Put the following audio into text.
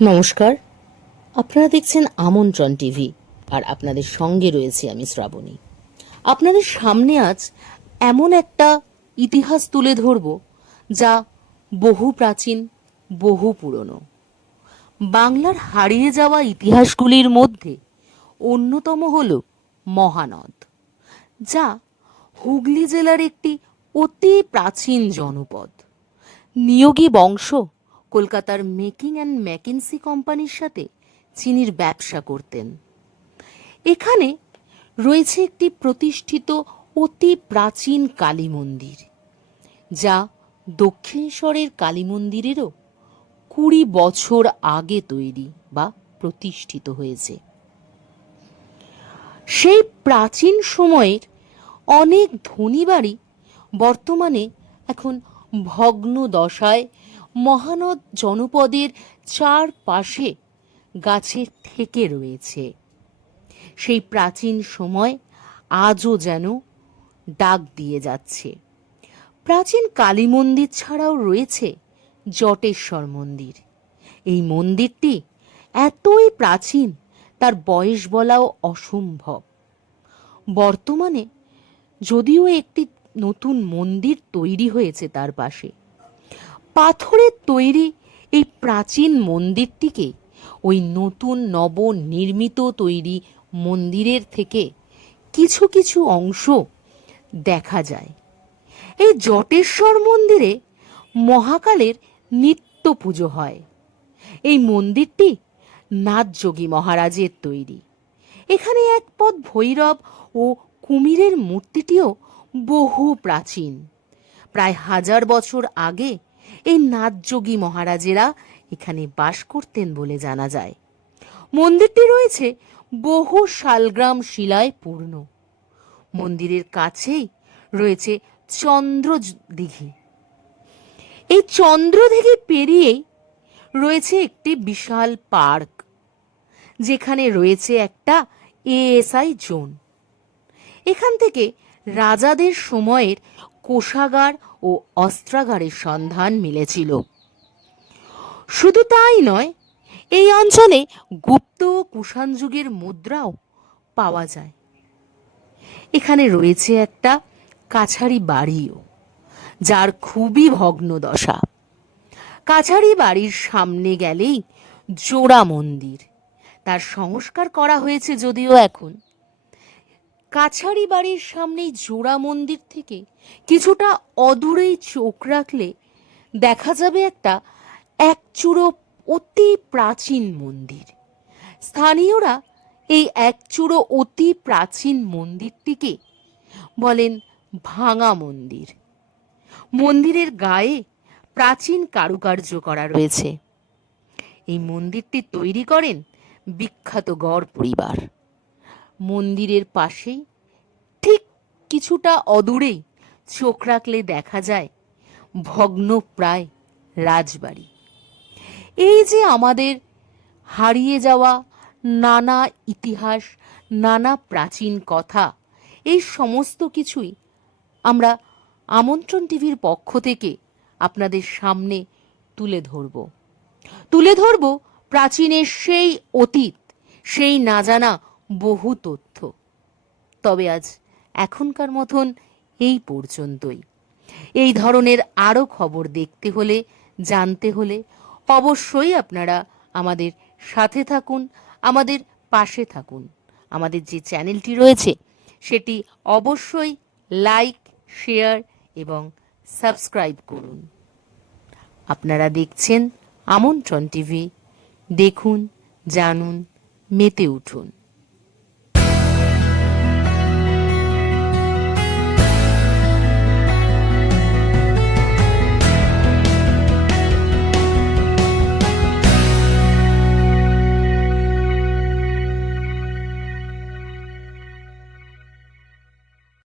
নমস্কার, আপনারা দেখছেন আমন্ত্রণ টিভি আর আপনাদের সঙ্গে রয়েছে আমি শ্রাবণী। আপনাদের সামনে আজ এমন একটা ইতিহাস তুলে ধরব যা বহু প্রাচীন, বহু পুরনো। বাংলার হারিয়ে যাওয়া ইতিহাসগুলির মধ্যে অন্যতম হল মহানদ, যা হুগলি জেলার একটি অতি প্রাচীন জনপদ। নিয়োগী বংশ কলকাতার মেকিং অ্যান্ড ম্যাকিন্সি কোম্পানির সাথে চিনির ব্যবসা করতেন। এখানে রয়েছে একটি প্রতিষ্ঠিত অতি প্রাচীন কালী মন্দির, যা দক্ষিণেশ্বরের কালী মন্দিরেরও 20 বছর আগে তৈরি বা প্রতিষ্ঠিত হয়েছে। সেই প্রাচীন সময়ের অনেক ধনী বাড়ি বর্তমানে এখন ভগ্ন দশায় মহানদ জনপদের চারপাশে গাছে থেকে রয়েছে। সেই প্রাচীন সময় আজও যেন ডাক দিয়ে যাচ্ছে। প্রাচীন কালী মন্দির ছাড়াও রয়েছে জটেশ্বর মন্দির। এই মন্দিরটি এতই প্রাচীন, তার বয়স বলাও অসম্ভব। বর্তমানে যদিও একটি নতুন মন্দির তৈরি হয়েছে তার পাশে, পাথরের তৈরি এই প্রাচীন মন্দিরটিকে ওই নতুন নবনির্মিত তৈরি মন্দিরের থেকে কিছু কিছু অংশ দেখা যায়। এই জটেশ্বর মন্দিরে মহাকালের নিত্য পুজো হয়। এই মন্দিরটি নাথযোগী মহারাজের তৈরি। এখানে এক পদ ভৈরব ও কুমিরের মূর্তিটিও বহু প্রাচীন। প্রায় 1000 বছর আগে এই নাথযোগী মহারাজেরা এখানে বাস করতেন বলে জানা যায়। মন্দিরটি রয়েছে বহু শালগ্রাম শিলায় পূর্ণ। মন্দিরের কাছেই রয়েছে চন্দ্রদিঘি। এই চন্দ্রদিঘি পেরিয়েই রয়েছে একটি বিশাল পার্ক, যেখানে রয়েছে একটা এএসআই জোন। এখান থেকে রাজাদের সময়ের কোষাগার ও অস্ত্রাগারের সন্ধান মিলেছিল। শুধু তাই নয়, এই অঞ্চলে গুপ্ত ও কুষাণ যুগের মুদ্রাও পাওয়া যায়। এখানে রয়েছে একটা কাছারি বাড়িও, যার খুবই ভগ্ন দশা। কাছারি বাড়ির সামনে গেলেই জোড়া মন্দির। তার সংস্কার করা হয়েছে যদিও এখন। কাছারি বাড়ির সামনেই জোড়া মন্দির থেকে কিছুটা অদূরেই চোখ রাখলে দেখা যাবে একটা একচূড়ো অতি প্রাচীন মন্দির। স্থানীয়রা এই একচূড়ো অতি প্রাচীন মন্দিরটিকে বলেন ভাঙা মন্দির। মন্দিরের গায়ে প্রাচীন কারুকার্য করা রয়েছে। এই মন্দিরটি তৈরি করেন বিখ্যাত গড় পরিবার। মন্দিরের পাশেই ঠিক কিছুটা অদূরেই চোখ রাখলে দেখা যায় ভগ্ন প্রায় রাজবাড়ি। এই যে আমাদের হারিয়ে যাওয়া নানা ইতিহাস, নানা প্রাচীন কথা, এই সমস্ত কিছুই আমরা আমন্ত্রণ টিভির পক্ষ থেকে আপনাদের সামনে তুলে ধরব প্রাচীনের সেই অতীত, সেই না জানা বহু তথ্য। তবে আজ এখনকার মতন এই পর্যন্তই। এই ধরনের আরও খবর দেখতে হলে, জানতে হলে অবশ্যই আপনারা আমাদের সাথে থাকুন, আমাদের পাশে থাকুন। আমাদের যে চ্যানেলটি রয়েছে সেটি অবশ্যই লাইক, শেয়ার এবং সাবস্ক্রাইব করুন। আপনারা দেখছেন আমন্ত্রণ টিভি। দেখুন, জানুন, মেতে উঠুন।